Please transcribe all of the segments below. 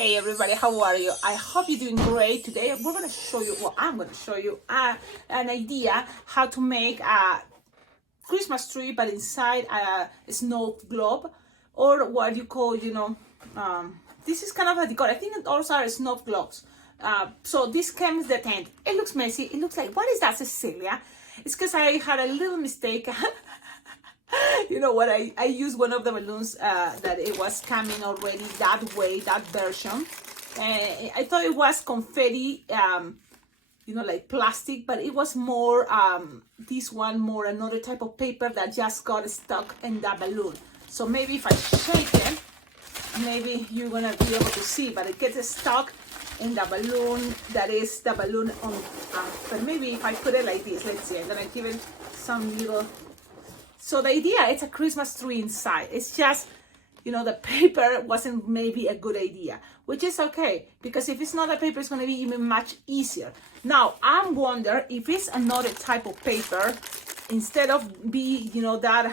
Hey everybody, how are you? I hope you're doing great. Today we're going to show you, I'm going to show you an idea how to make a Christmas tree but inside a snow globe, or what you call, this is kind of a decor. I think those are snow globes. So this comes the tent. It looks messy. It looks like, what is that, Cecilia? It's because I had a little mistake. You know what, I used one of the balloons that it was coming already that way, that version. I thought it was confetti, like plastic, but it was more, this one more another type of paper that just got stuck in that balloon. So maybe if I shake it, maybe you're gonna be able to see, but it gets stuck in the balloon, that is the balloon on, but maybe if I put it like this, let's see, I'm gonna give it some little. So the idea, it's a Christmas tree inside. It's just, the paper wasn't maybe a good idea, which is okay, because if it's not a paper, it's going to be even much easier. Now, I'm wondering if it's another type of paper, instead of that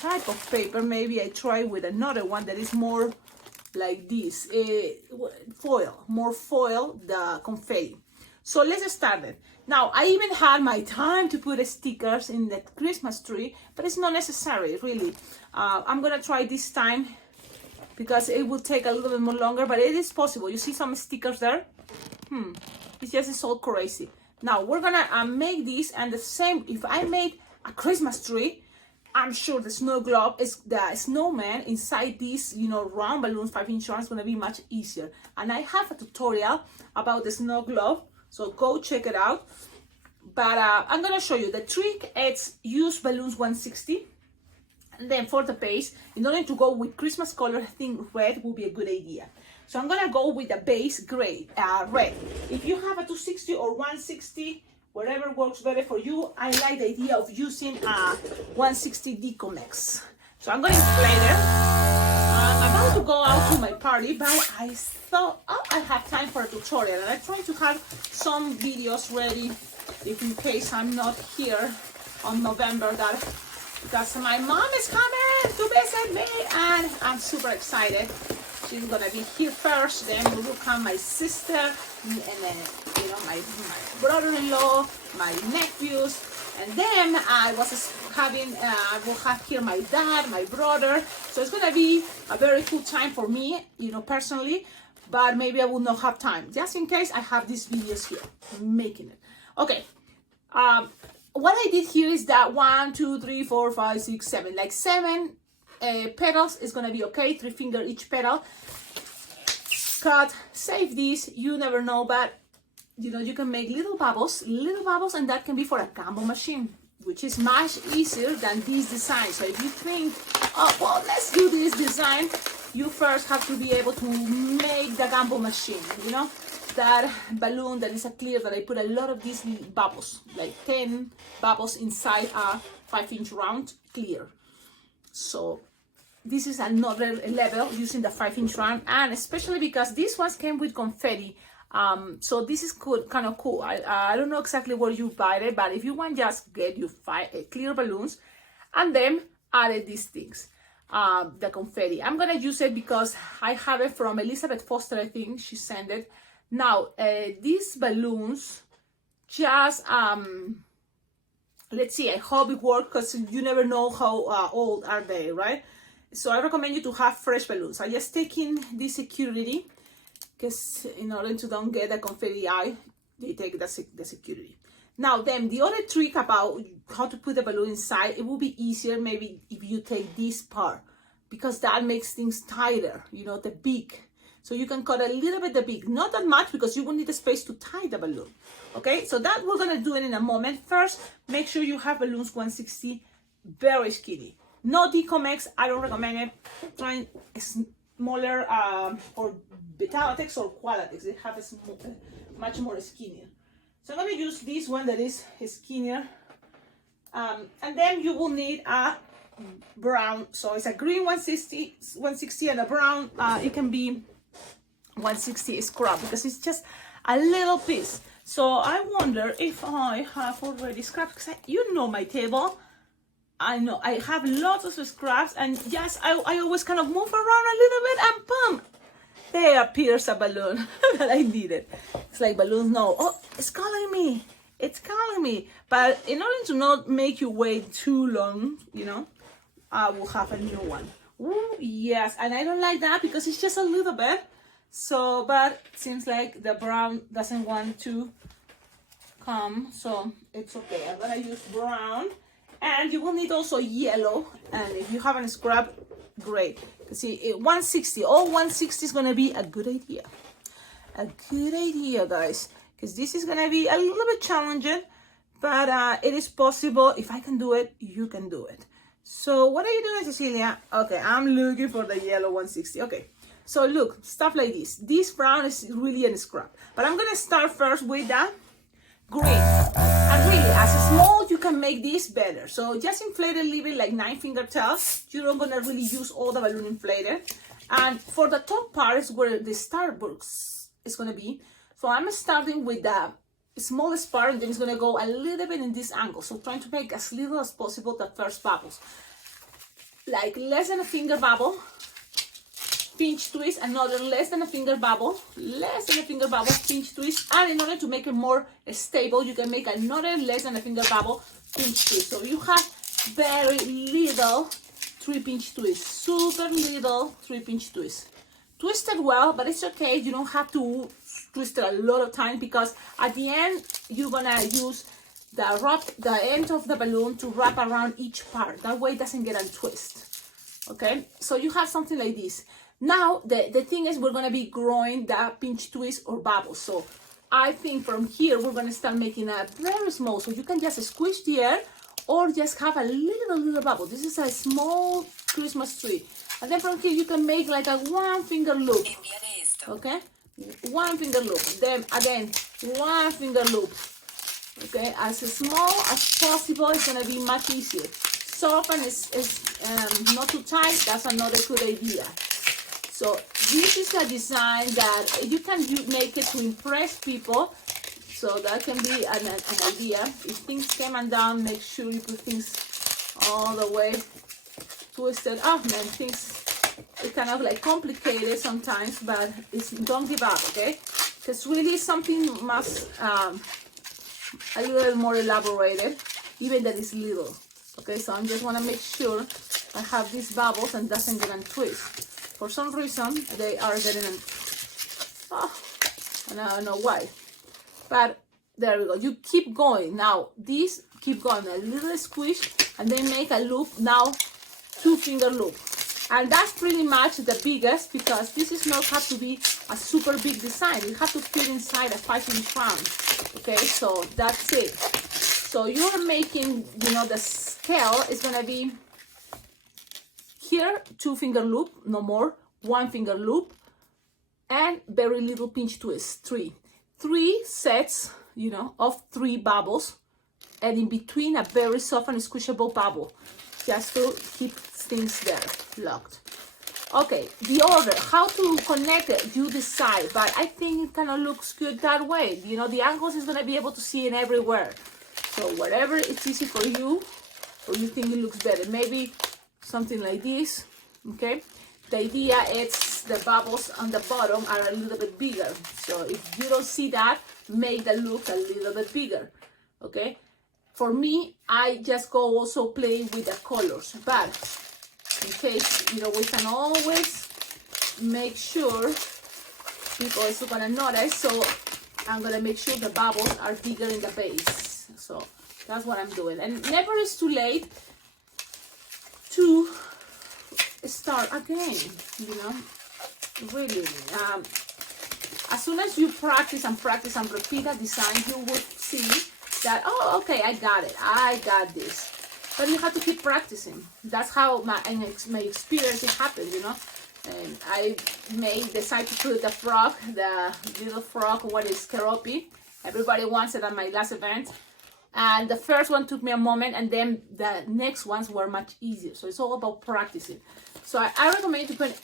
type of paper, maybe I try with another one that is more like this, more foil, the confetti. So let's start it. Now, I even had my time to put stickers in the Christmas tree, but it's not necessary, really. I'm gonna try this time because it will take a little bit more longer, but it is possible. You see some stickers there? It's all crazy. Now, we're gonna make this, and the same, if I made a Christmas tree, I'm sure the snow globe is the snowman inside these, round balloons, 5-inch round, is gonna be much easier. And I have a tutorial about the snow globe, so go check it out. But I'm gonna show you the trick. It's use balloons 160, and then for the base, in order to go with Christmas color, I think red will be a good idea. So I'm gonna go with the base red. If you have a 260 or 160, whatever works better for you, I like the idea of using a 160 Decomex. So I'm gonna explain it. I'm about to go out to my party, but I thought, I have time for a tutorial, and I'm trying to have some videos ready if in case I'm not here on November, because my mom is coming to visit me, and I'm super excited. She's gonna be here first, then will come my sister, and then my brother-in-law, my nephews, and then I will have here my dad, my brother. So it's gonna be a very cool time for me, personally, but maybe I will not have time. Just in case, I have these videos here, making it. Okay, what I did here is that 1, 2, 3, 4, 5, 6, 7, like 7 petals is gonna be okay, 3 finger each petal. Cut, save this, you never know, but you can make little bubbles, and that can be for a gumbo machine, which is much easier than this design. So if you think, oh, well, let's do this design, you first have to be able to make the gumbo machine, that balloon that is a clear, that I put a lot of these bubbles, like 10 bubbles inside a 5-inch round clear. So this is another level using the 5-inch round, and especially because these ones came with confetti. So this is kind of cool. I don't know exactly where you buy it, but if you want, just get you 5 clear balloons and then added these things, the confetti. I'm gonna use it because I have it from Elizabeth Foster, I think she sent it. Now, these balloons just, let's see, I hope it works, because you never know how old are they, right? So I recommend you to have fresh balloons. I just taking this security, because in order to don't get a confetti eye, they take the security. Now then, the other trick about how to put the balloon inside, it will be easier maybe if you take this part, because that makes things tighter, the beak. So you can cut a little bit the beak, not that much, because you will need the space to tie the balloon. Okay, so that we're gonna do it in a moment. First, make sure you have balloons 160, very skinny. No Decomex, I don't recommend it. Try smaller or Betatex or Qualatex. They have a much more skinnier. So I'm gonna use this one that is skinnier. And then you will need a brown. So it's a green 160 and a brown, it can be 160 scrap, because it's just a little piece. So I wonder if I have already scraps, because my table. I know I have lots of scraps, and yes, I always kind of move around a little bit, and boom, there appears a balloon that I needed. It's like balloons know, oh, it's calling me. It's calling me. But in order to not make you wait too long, you know, I will have a new one. Ooh, yes, and I don't like that because it's just a little bit. So, but it seems like the brown doesn't want to come, so it's okay. I'm gonna use brown, and you will need also yellow. And if you haven't scrubbed, great. See, 160, all 160 is gonna be a good idea. A good idea, guys, because this is gonna be a little bit challenging, but it is possible. If I can do it, you can do it. So what are you doing, Cecilia? Okay, I'm looking for the yellow 160. Okay, so look, stuff like this. This brown is really a scrub, but I'm gonna start first with the green. And really, as a small, you can make this better. So just inflate it, leave it like 9-finger tails. You're not gonna really use all the balloon inflated. And for the top part is where the Starbucks is gonna be. So I'm starting with the smallest part, and then it's gonna go a little bit in this angle. So trying to make as little as possible the first bubbles. Like less than a finger bubble. Pinch twist, another less than a finger bubble, pinch twist, and in order to make it more stable, you can make another less than a finger bubble, pinch twist. So you have very little 3-pinch twist, super little 3-pinch twist. Twist it well, but it's okay. You don't have to twist it a lot of time because at the end, you're gonna use the end of the balloon to wrap around each part. That way it doesn't get untwist. Okay, so you have something like this. Now, the thing is we're going to be growing the pinch twist or bubble. So I think from here, we're going to start making a very small. So you can just squish the air or just have a little bubble. This is a small Christmas tree. And then from here, you can make like a 1-finger loop. Okay? 1-finger loop. Then again, 1-finger loop. Okay? As small as possible, it's going to be much easier. Soft and is not too tight. That's another good idea. So this is a design that you can make it to impress people. So that can be an idea. If things came undone, make sure you put things all the way twisted up. Man, things it's kind of like complicated sometimes, but don't give up, okay? Because really something must a little more elaborated, even that is little. Okay, so I just want to make sure I have these bubbles and doesn't get untwist. For some reason, they are getting in. Oh, and I don't know why. But there we go. You keep going. Now, these keep going. A little squish, and then make a loop. Now, 2-finger loop. And that's pretty much the biggest because this is not have to be a super big design. You have to fit inside a 5-inch round. Okay, so that's it. So you're making, you know, the scale is going to be here, 2-finger loop, no more, 1-finger loop, and very little pinch twist, 3 sets, you know, of 3 bubbles, and in between a very soft and squishable bubble, just to keep things there, locked. Okay, the order, how to connect it, you decide, but I think it kind of looks good that way. You know, the angles is going to be able to see it everywhere. So whatever it's easy for you, or you think it looks better, maybe something like this, okay? The idea is the bubbles on the bottom are a little bit bigger. So if you don't see that, make the look a little bit bigger, okay? For me, I just go also play with the colors, but in case, you know, we can always make sure people is gonna notice, so I'm gonna make sure the bubbles are bigger in the base. So that's what I'm doing. And never is too late to start again, you know, really. As soon as you practice and repeat a design, you will see that, oh, okay, I got this. But you have to keep practicing. That's how my experience it happened, you know. And I decided to put the frog, the little frog, what is keroppi. Everybody wants it at my last event. And the first one took me a moment, and then the next ones were much easier. So it's all about practicing. So I recommend to put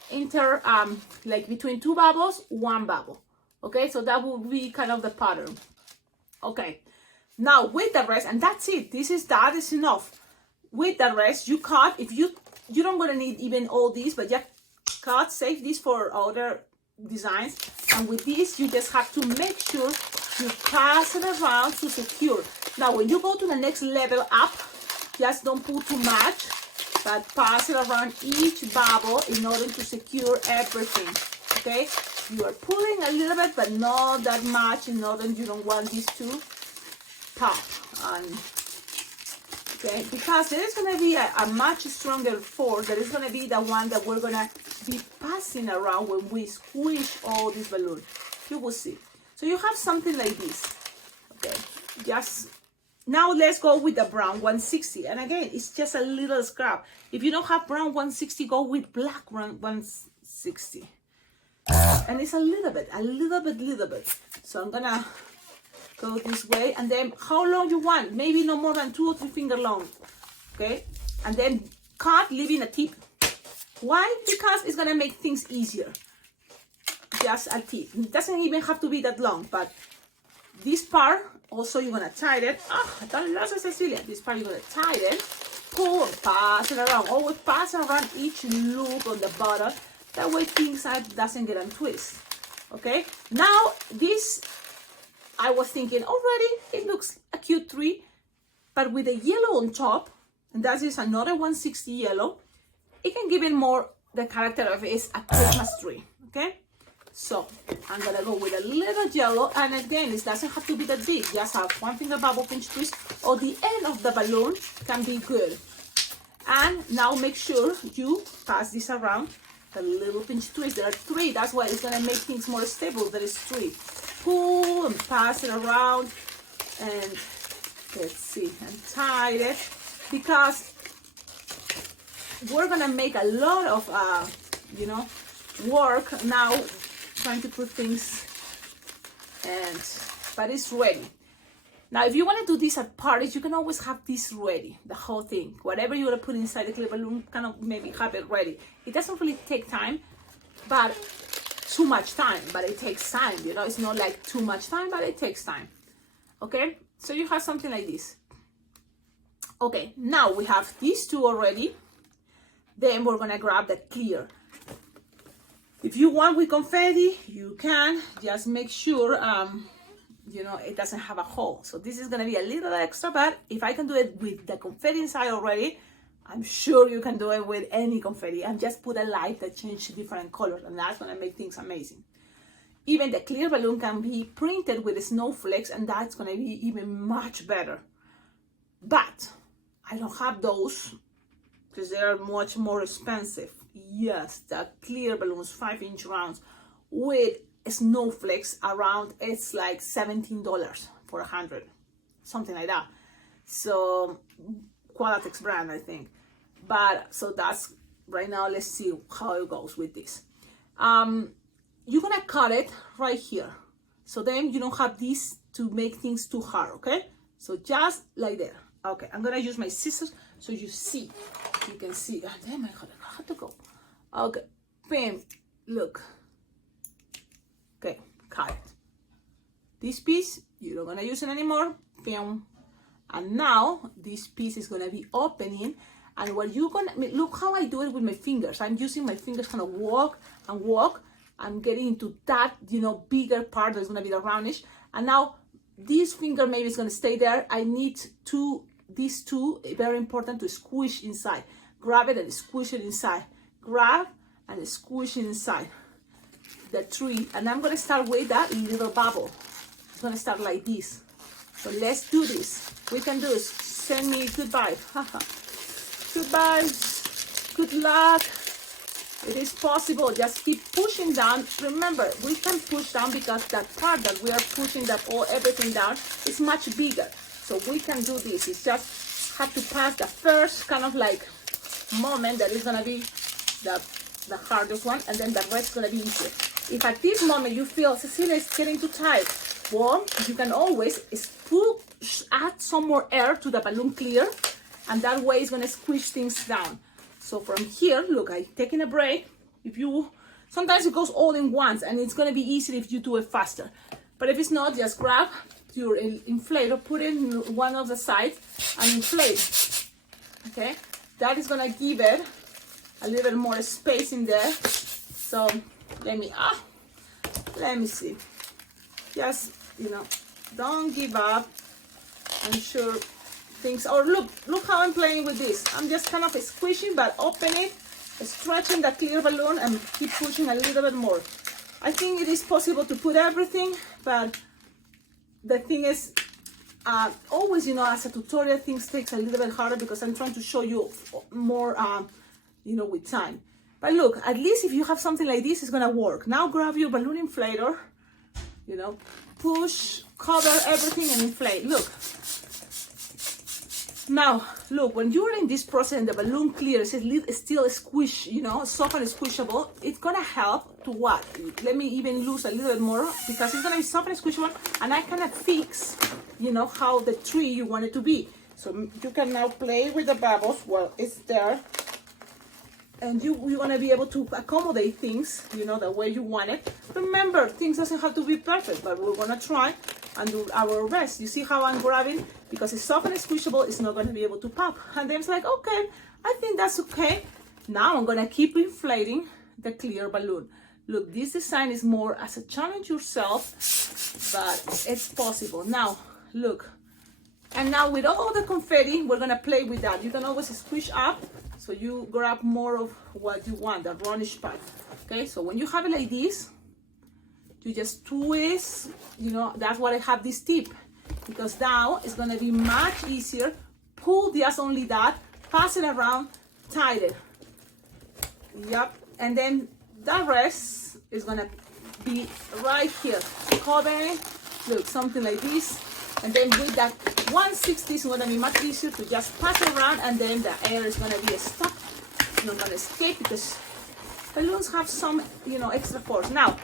like between 2 bubbles, 1 bubble. Okay, so that will be kind of the pattern. Okay, now with the rest, and that's it. That is enough. With the rest, you cut. If you don't gonna need even all these, but just cut. Save this for other designs. And with this, you just have to make sure you pass it around to secure. Now, when you go to the next level up, just don't put too much, but pass it around each bubble in order to secure everything, okay? You are pulling a little bit, but not that much in order you don't want these to pop. And, okay, because there is going to be a much stronger force. There is going to be the one that we're going to be passing around when we squish all these balloons. You will see. So you have something like this, okay? Just now let's go with the brown 160. And again, it's just a little scrap. If you don't have brown 160, go with black 160. And it's a little bit. So I'm gonna go this way, and then how long you want? Maybe no more than 2 or 3 finger long, okay? And then cut, leaving a tip. Why? Because it's gonna make things easier. Just a tip. It doesn't even have to be that long, but this part also you're gonna tie it. I lost Cecilia. This part you're gonna tie it, pull, and pass it around. Always pass around each loop on the bottom. That way things doesn't get untwist. Okay. Now this, I was thinking already it looks a cute tree, but with the yellow on top, and that is another 160 yellow, it can give it more the character of it's a Christmas tree. Okay. So I'm gonna go with a little yellow, and again, it doesn't have to be that big. Just have 1 finger bubble pinch twist, or the end of the balloon can be good. And now make sure you pass this around. A little pinch twist. There are 3. That's why it's gonna make things more stable. There is 3. Pull and pass it around, and let's see, and tie it, because we're gonna make a lot of work now trying to put things, but it's ready. Now, if you want to do this at parties, you can always have this ready, the whole thing. Whatever you want to put inside the clear balloon, kind of maybe have it ready. It doesn't really take time, but too much time, but it takes time, It's not like too much time, but it takes time. Okay, so you have something like this. Okay, now we have these 2 already. Then we're gonna grab the clear. If you want with confetti, you can. Just make sure it doesn't have a hole. So this is gonna be a little extra, but if I can do it with the confetti inside already, I'm sure you can do it with any confetti, and just put a light that changes different colors, and that's gonna make things amazing. Even the clear balloon can be printed with snowflakes, and that's gonna be even much better. But I don't have those because they are much more expensive. Yes, the clear balloons, 5-inch rounds with snowflakes around, it's like $17 for 100, something like that. So Qualatex brand, I think. But so that's right now. Let's see how it goes with this. You're gonna cut it right here, so then you don't have this to make things too hard. Okay, so just like that. Okay, I'm gonna use my scissors so you see. You can see. Oh, damn, I have to go. Okay, bam, look. Okay, cut it. This piece, you're not gonna use it anymore. Bam. And now this piece is gonna be opening. And what you're gonna, look how I do it with my fingers. I'm using my fingers kind of walk and walk. I'm getting into that, bigger part that's gonna be the roundish. And now this finger maybe is gonna stay there. I need these two, very important, to squish inside. Grab it and squish it inside. Grab and squish it inside the tree. And I'm gonna start with that little bubble. I'm gonna start like this. So let's do this. We can do this. Send me goodbye. Goodbye. Good luck. It is possible. Just keep pushing down. Remember, we can push down because that part that we are pushing everything down is much bigger. So we can do this. It's just have to pass the first kind of like moment that is gonna be the hardest one, and then the rest is gonna be easier. If at this moment you feel Cecilia is getting too tight, well, you can always add some more air to the balloon clear, and that way it's gonna squish things down. So from here, look, I'm taking a break. Sometimes it goes all in once, and it's gonna be easier if you do it faster. But if it's not, just grab your inflator, put it in one of the sides, and inflate. Okay, that is gonna give it a little bit more space in there. So let me Let me see. Just, don't give up. I'm sure things, or look how I'm playing with this. I'm just kind of squishing, but open it, stretching the clear balloon and keep pushing a little bit more. I think it is possible to put everything, but the thing is, always, as a tutorial, things takes a little bit harder because I'm trying to show you more, with time. But look, at least if you have something like this, it's gonna work. Now grab your balloon inflator, push, cover everything and inflate. Look. Now, look, when you're in this process and the balloon clears, it's still squish, soft and squishable, it's gonna help to what? Let me even lose a little bit more because it's gonna be soft and squishable, and I kind of fix, how the tree you want it to be. So you can now play with the bubbles while it's there, and you're gonna be able to accommodate things, the way you want it. Remember, things doesn't have to be perfect, but we're gonna try and do our best. You see how I'm grabbing? Because it's soft and squishable, it's not going to be able to pop. And then it's like, okay, I think that's okay. Now I'm going to keep inflating the clear balloon. Look, this design is more as a challenge yourself, but it's possible. Now, look. And now with all the confetti, we're going to play with that. You can always squish up, so you grab more of what you want, the brownish part. Okay, so when you have it like this, you just twist, that's why I have this tip, because now it's gonna be much easier. Pull just only that, pass it around, tie it. Yep, and then the rest is gonna be right here. Covering, look, something like this. And then with that 160, it's gonna be much easier to just pass it around, and then the air is gonna be stuck. It's not gonna escape because balloons have some, extra force. Now,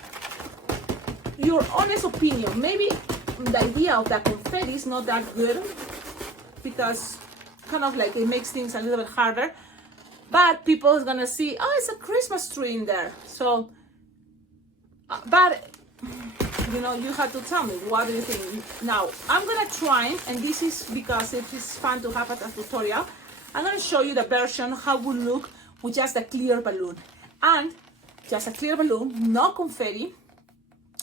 your honest opinion, maybe the idea of the confetti is not that good because kind of like it makes things a little bit harder, but people is gonna see, oh, it's a Christmas tree in there. So, but you have to tell me, what do you think? Now, I'm gonna try, and this is because it is fun to have a tutorial. I'm gonna show you the version how it would look with just a clear balloon, and just a clear balloon, no confetti,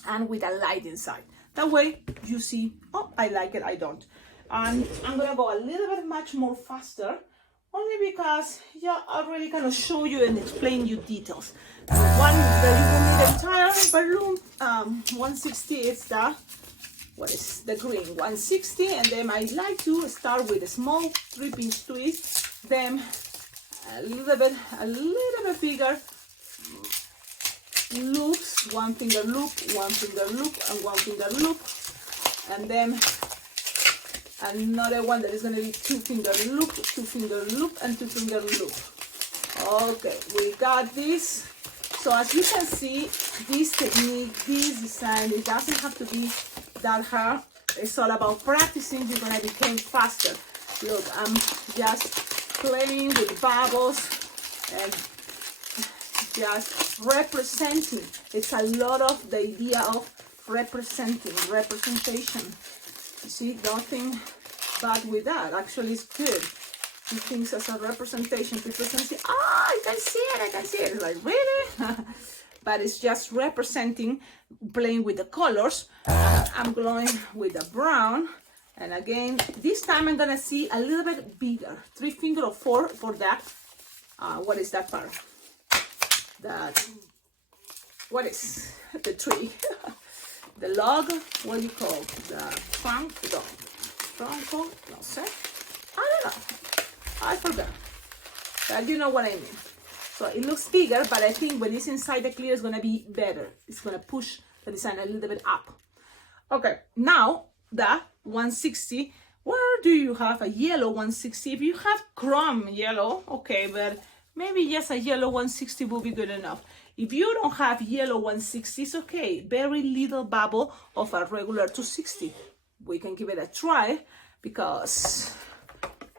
and with a light inside. That way you see, oh, I like it, I don't. And I'm gonna go a little bit much more faster, only because I already kind of show you and explain you details. The entire balloon 160 is the green 160, and then I like to start with a small 3-piece twist, then a little bit bigger loops, one finger loop, and one finger loop, and then another one that is going to be 2-finger loop, 2-finger loop, and 2-finger loop. Okay, we got this. So as you can see, this technique, this design, it doesn't have to be that hard. It's all about practicing. You're going to become faster. Look, I'm just playing with bubbles and just representing. It's a lot of the idea of representation. You see, nothing bad with that. Actually, it's good. Do things as a representation. People can see, I can see it. It's like, really? But it's just representing, playing with the colors. I'm going with the brown. And again, this time I'm gonna see a little bit bigger. 3-finger or 4 for that. What is that part? What is the tree? The log, what do you call it? The trunk, no, sir. I don't know. I forgot. But you know what I mean. So it looks bigger, but I think when it's inside the clear, it's gonna be better. It's gonna push the design a little bit up. Okay, now the 160. Where do you have a yellow 160? If you have chrome yellow, okay, but maybe just a yellow 160 will be good enough. If you don't have yellow 160, it's okay. Very little bubble of a regular 260. We can give it a try because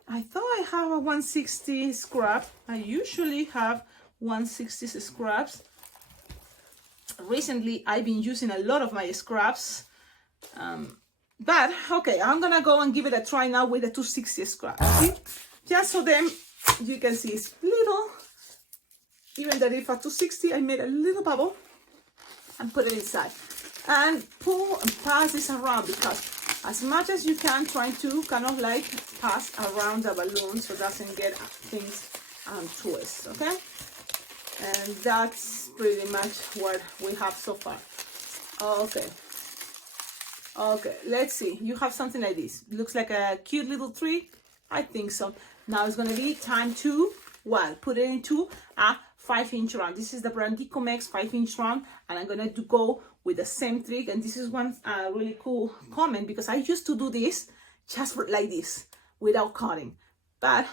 I thought I have a 160 scrap. I usually have 160 scraps. Recently, I've been using a lot of my scraps. But okay, I'm gonna go and give it a try now with the 260 scrap. See? Just so then you can see it's little. Even that if a 260, I made a little bubble and put it inside. and pull and pass this around, because as much as you can, try to kind of like pass around the balloon so it doesn't get things twist, okay? And that's pretty much what we have so far. Okay, let's see. You have something like this. It looks like a cute little tree. I think so. Now it's gonna be time to, well, put it into a 5-inch round. This is the brand Decomex 5-inch round, and I'm gonna go with the same trick. And this is one really cool comment, because I used to do this just like this without cutting, but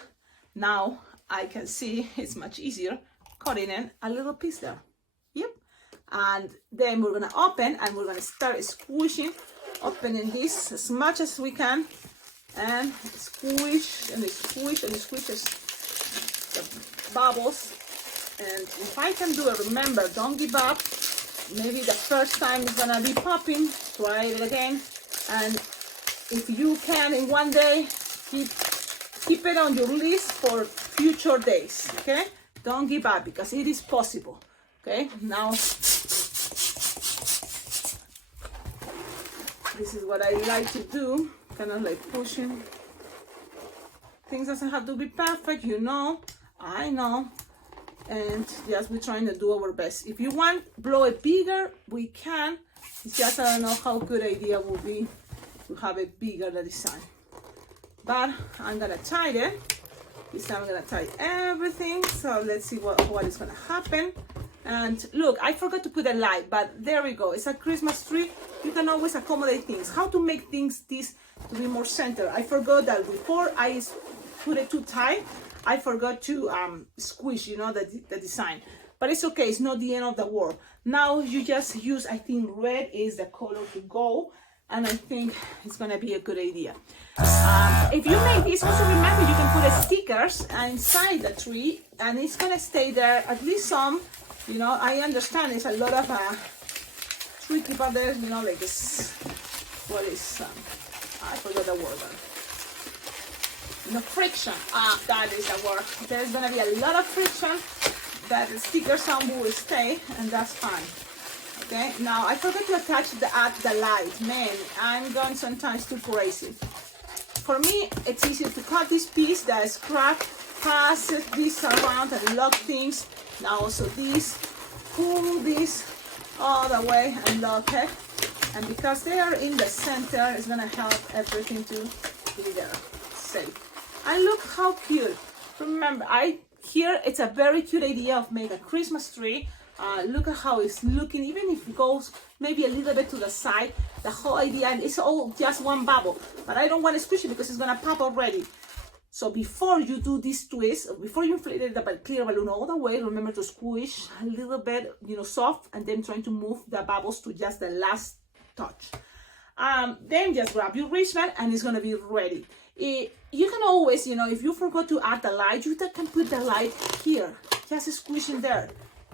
now I can see it's much easier cutting in a little piece there. Yep. And then we're gonna open, and we're gonna start squishing, opening this as much as we can, and squish and squish and squish the bubbles. And if I can do it, remember, don't give up. Maybe the first time it's gonna be popping, try it again. And if you can in one day, keep it on your list for future days, okay? Don't give up, because it is possible, okay? Now, this is what I like to do, kind of like pushing. Things doesn't have to be perfect, you know, I know. And just we're trying to do our best. If you want blow it bigger, we can. It's just I don't know how good idea would be to have it bigger, the design. But I'm gonna tie it. This time I'm gonna tie everything. So let's see what is gonna happen. And look, I forgot to put a light, but there we go. It's a Christmas tree. You can always accommodate things. How to make things this to be more center. I forgot that before I put it too tight. I forgot to squish, you know, the design. But it's okay, it's not the end of the world. Now you just use, I think red is the color to go. And I think it's gonna be a good idea. If you make this, also remember you can put stickers inside the tree, and it's gonna stay there, at least some. You know, I understand it's a lot of tricky, but there's, you know, like this, what is, I forgot the word. No, friction. That is the word. There's gonna be a lot of friction, that the sticker sound will stay, and that's fine. Okay, now I forgot to attach the light. Man, I'm going sometimes too crazy. For me, it's easier to cut this piece, the scrap, pass this around and lock things. Now also this, pull this all the way and lock it. And because they are in the center, it's gonna help everything to be there, safe. And look how cute. Remember, here it's a very cute idea of make a Christmas tree. Look at how it's looking, even if it goes maybe a little bit to the side, the whole idea, and it's all just one bubble. But I don't want to squish it because it's gonna pop already. So before you do this twist, before you inflate the clear balloon all the way, remember to squish a little bit, you know, soft, and then trying to move the bubbles to just the last touch. Then just grab your wristband and it's gonna be ready. You can always, you know, if you forgot to add the light, you can put the light here, just squish in there.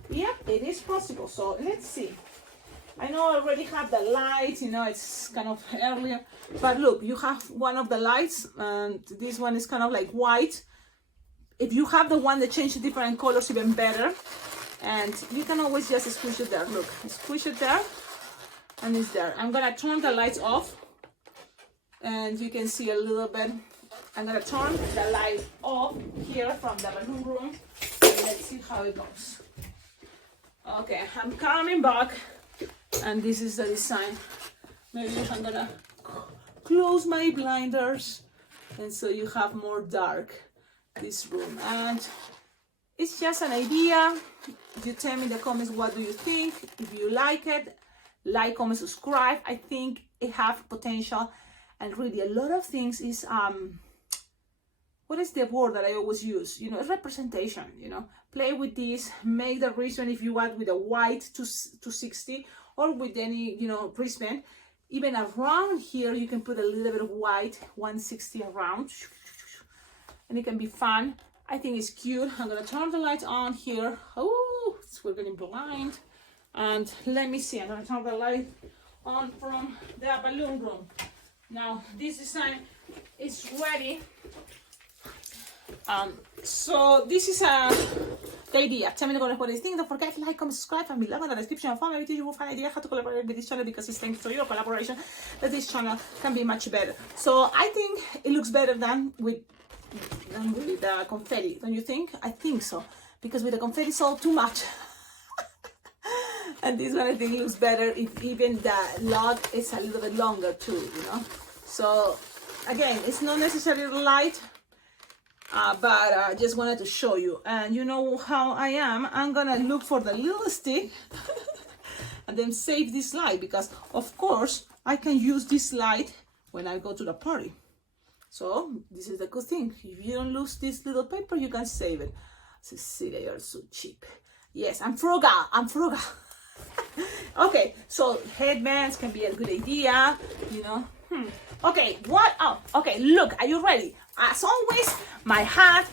Yep, it is possible. So let's see. I know I already have the lights, you know, it's kind of earlier, but look, you have one of the lights, and this one is kind of like white. If you have the one that changes different colors, even better. And you can always just squish it there. Look, squish it there, and it's there. I'm gonna turn the lights off, and you can see a little bit. I'm gonna turn the light off here from the balloon room, and let's see how it goes. Okay, I'm coming back. And this is the design. Maybe I'm gonna close my blinders, and so you have more dark this room. And it's just an idea. You tell me in the comments what do you think. If you like it, like, comment, subscribe. I think it has potential, and really a lot of things is what is the word that I always use? You know, representation. You know, play with this. Make the wristband if you want with a white 260. Or with any, you know, wristband. Even around here, you can put a little bit of white, 160 around. And it can be fun. I think it's cute. I'm gonna turn the lights on here. Oh, we're getting blind. And let me see, I'm gonna turn the light on from the balloon room. Now, this design is ready. So this is the idea. Tell me what you think. Don't forget to like, comment, subscribe, and below in the description of my video you will find idea how to collaborate with this channel, because it's thanks to your collaboration that this channel can be much better. So I think it looks better than with the confetti, don't you think? I think so, because with the confetti it's all too much. And this one I think looks better if even the log is a little bit longer too, you know. So again, it's not necessarily light, but I just wanted to show you. And you know how I am, I'm gonna look for the little stick and then save this light, because of course I can use this light when I go to the party. So this is the good thing. If you don't lose this little paper, you can save it. Cecilia, you're so cheap. Yes, I'm frugal. I'm frugal. Okay, so headbands can be a good idea, you know. Okay, what? Oh, okay, look, are you ready? As always, my hat.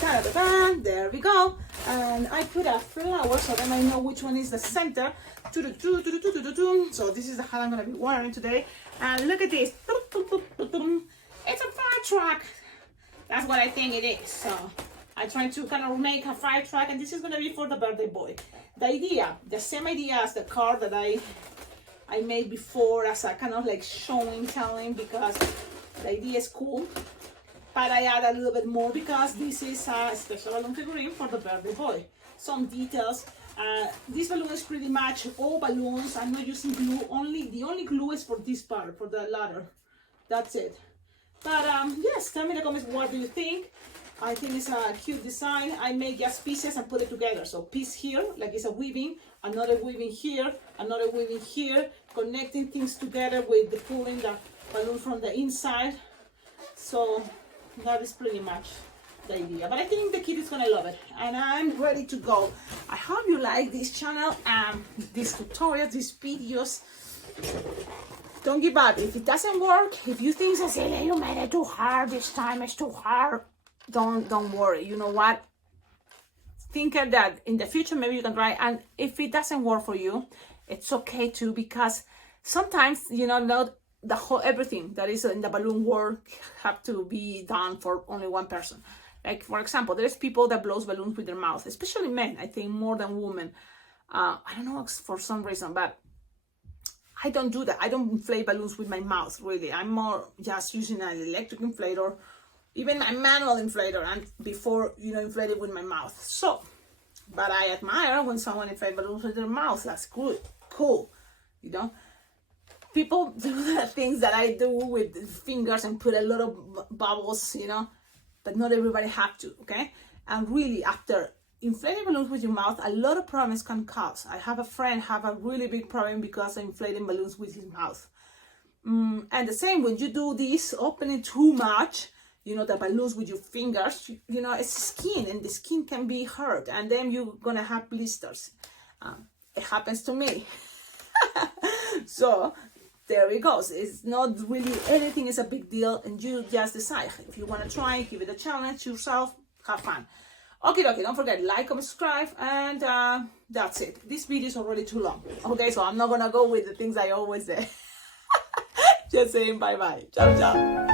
There we go. And I put a flower so then I know which one is the center. So this is the hat I'm going to be wearing today. And look at this. It's a fire truck. That's what I think it is. So I try to kind of make a fire truck, and this is going to be for the birthday boy. The idea, the same idea as the card that I made before, as a kind of like showing, telling, because the idea is cool. But I add a little bit more because this is a special balloon figurine for the birthday boy. Some details. This balloon is pretty much all balloons. I'm not using glue. The only glue is for this part, for the ladder. That's it. But yes, tell me in the comments, what do you think? I think it's a cute design. I make just pieces and put it together. So piece here, like it's a weaving, another weaving here, another weaving here, connecting things together with the pulling the balloon from the inside. So that is pretty much the idea. But I think the kid is gonna love it, and I'm ready to go. I hope you like this channel and these tutorials, these videos. Don't give up. If it doesn't work, if you think, Cecilia, you made it too hard, this time it's too hard, don't worry. You know what? Think that in the future maybe you can try, and if it doesn't work for you, it's okay too, because sometimes, you know, not the whole everything that is in the balloon world have to be done for only one person. Like, for example, there's people that blows balloons with their mouth, especially men, I think, more than women. I don't know, for some reason, but I don't do that. I don't inflate balloons with my mouth, really. I'm more just using an electric inflator, even a manual inflator, and before, you know, inflate it with my mouth. So, but I admire when someone inflates balloons with their mouth. That's good, cool, you know. People do the things that I do with fingers and put a lot of bubbles, you know, but not everybody have to, okay? And really, after inflating balloons with your mouth, a lot of problems can cause. I have a friend have a really big problem because of inflating balloons with his mouth. And the same, when you do this, opening too much, you know, the balloons with your fingers, you know, it's skin, and the skin can be hurt, and then you're gonna have blisters. It happens to me. So there it goes. It's not really anything is a big deal, and you just decide if you want to try, give it a challenge yourself, have fun. Okay, don't forget, like, comment, subscribe, and that's it. This video is already too long. Okay, so I'm not gonna go with the things I always say. Just saying bye bye. Ciao, ciao.